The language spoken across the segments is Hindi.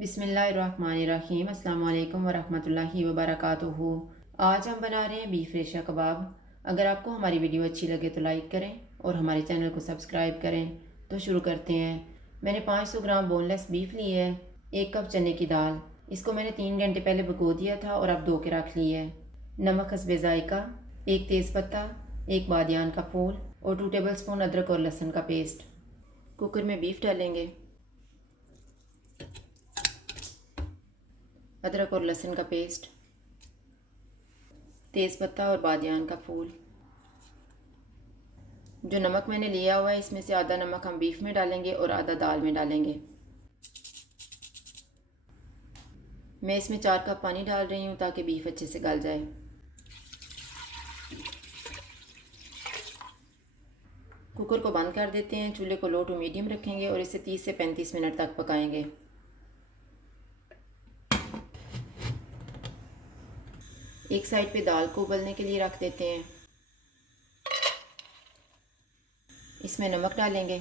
बिस्मिल्लाहिर्रहमानिर्रहीम। अस्सलाम वालेकुम वरहमतुल्लाहि वबरकातुहू। आज हम बना रहे हैं बीफ रेशा कबाब। अगर आपको हमारी वीडियो अच्छी लगे तो लाइक करें और हमारे चैनल को सब्सक्राइब करें। तो शुरू करते हैं। मैंने 500 ग्राम बोनलेस बीफ ली है। 1 कप चने की दाल, इसको मैंने 3 घंटे पहले भिगो दिया था और अब धो के रख ली है। नमक हस्बे ज़ायका, 1 तेज़पत्ता, 1 बादियान का फूल और 2 टेबल स्पून अदरक और लहसुन का पेस्ट। कुकर में बीफ डालेंगे, अदरक और लहसुन का पेस्ट, तेज़पत्ता और बादियान का फूल। जो नमक मैंने लिया हुआ है इसमें से आधा नमक हम बीफ में डालेंगे और आधा दाल में डालेंगे। मैं इसमें 4 कप पानी डाल रही हूँ ताकि बीफ अच्छे से गल जाए। कुकर को बंद कर देते हैं। चूल्हे को लो टू मीडियम रखेंगे और इसे 30 से 35 मिनट तक पकाएंगे। एक साइड पे दाल को उबलने के लिए रख देते हैं। इसमें नमक डालेंगे,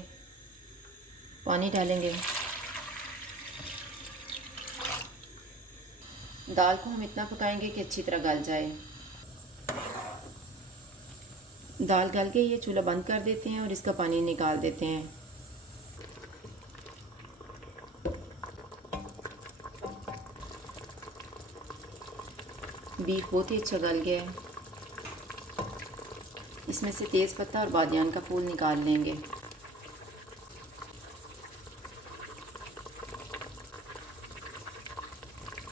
पानी डालेंगे। दाल को हम इतना पकाएंगे कि अच्छी तरह गल जाए। दाल गल गई है, चूल्हा बंद कर देते हैं और इसका पानी निकाल देते हैं। बीफ बहुत ही अच्छा गल गया है। इसमें से तेज़पत्ता और बादियान का फूल निकाल लेंगे।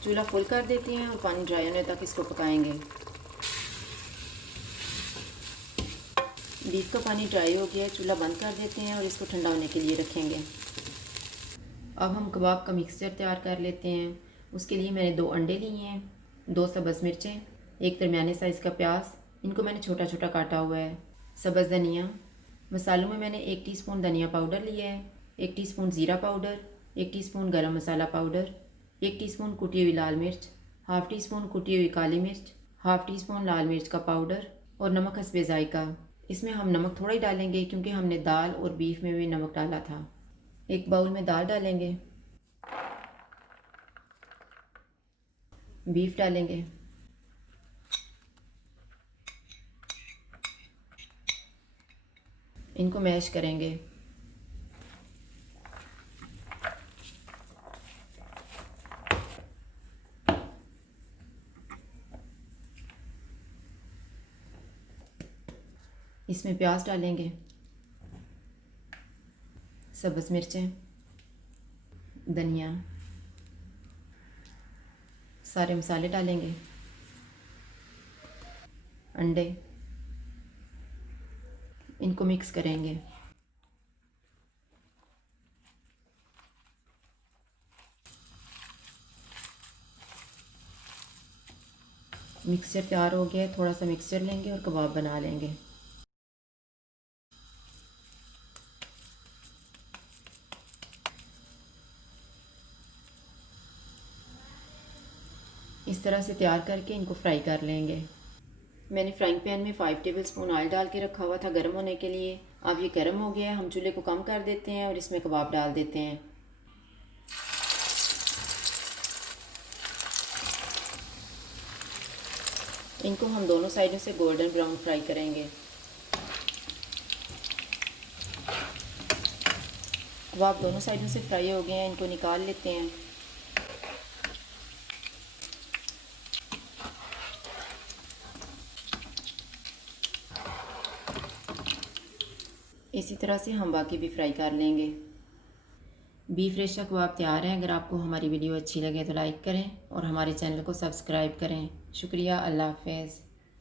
चूल्हा फुल कर देते हैं और पानी ड्राई होने तक इसको पकाएंगे। बीफ का पानी ड्राई हो गया है, चूल्हा बंद कर देते हैं और इसको ठंडा होने के लिए रखेंगे। अब हम कबाब का मिक्सचर तैयार कर लेते हैं। उसके लिए मैंने 2 अंडे लिए हैं, 2 सब्ज़ मिर्चें, 1 दरमियाने साइज़ का प्याज, इनको मैंने छोटा छोटा काटा हुआ है, सब्ज़ धनिया। मसालों में मैंने 1 टीस्पून धनिया पाउडर लिया है, 1 टीस्पून ज़ीरा पाउडर, 1 टीस्पून गरम मसाला पाउडर, 1 टीस्पून कुटी हुई लाल मिर्च, हाफ़ टी स्पून कुटी हुई काली मिर्च, हाफ़ टी स्पून लाल मिर्च का पाउडर और नमक हस्बे ज़ायका। इसमें हम नमक थोड़ा ही डालेंगे क्योंकि हमने दाल और बीफ में भी नमक डाला था। एक बाउल में दाल डालेंगे, बीफ डालेंगे, इनको मैश करेंगे। इसमें प्याज डालेंगे, सब्ज़ मिर्चें, धनिया, सारे मसाले डालेंगे, अंडे, इनको मिक्स करेंगे। मिक्सचर तैयार हो गया है, थोड़ा सा मिक्सचर लेंगे और कबाब बना लेंगे। इस तरह से तैयार करके इनको फ्राई कर लेंगे। मैंने फ्राइंग पैन में 5 टेबल स्पून ऑयल डाल के रखा हुआ था गर्म होने के लिए। अब ये गर्म हो गया है, हम चूल्हे को कम कर देते हैं और इसमें कबाब डाल देते हैं। इनको हम दोनों साइडों से गोल्डन ब्राउन फ्राई करेंगे। कबाब दोनों साइडों से फ्राई हो गए हैं, इनको निकाल लेते हैं। इसी तरह से हम बाकी भी फ्राई कर लेंगे। बीफ रेशा कबाब तैयार है। अगर आपको हमारी वीडियो अच्छी लगे तो लाइक करें और हमारे चैनल को सब्सक्राइब करें। शुक्रिया। अल्लाह हाफ़िज़।